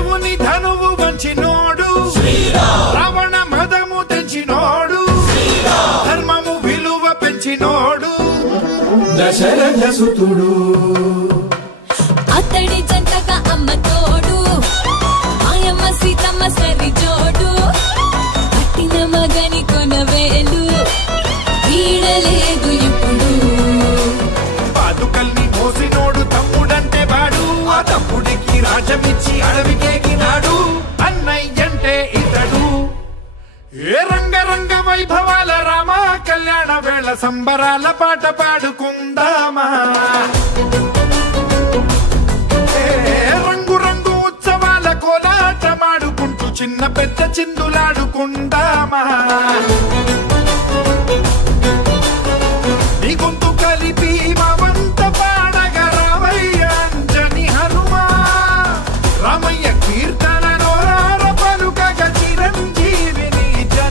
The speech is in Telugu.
శివుని ధనువు వంచినోడు రావణ మదము తెంచినోడు ధర్మము విలువ పెంచినోడు దశరథ సుతుడు అతడి జంటగా అమ్మ తోడు మాయమ్మ సీతమ్మ సరి జోడు కట్టిన మగని కొనవేలు వీడలేదు ఇప్పుడు పాదుకల్ని మోసినోడు తమ్ముడంటే వాడు ఆ తమ్ముడికి రాజమిచ్చి అడవికేగినాడు అన్నయ్యంటే ఇతడు ఏ రంగరంగ వైభవాల రామ కళ్యాణ వేళ సంబరాల పాట పాడుకుందామా రంగు రంగు ఉత్సవాల కోలాటమాడుకుంటూ చిన్న పెద్ద చిందులాడుకుందామా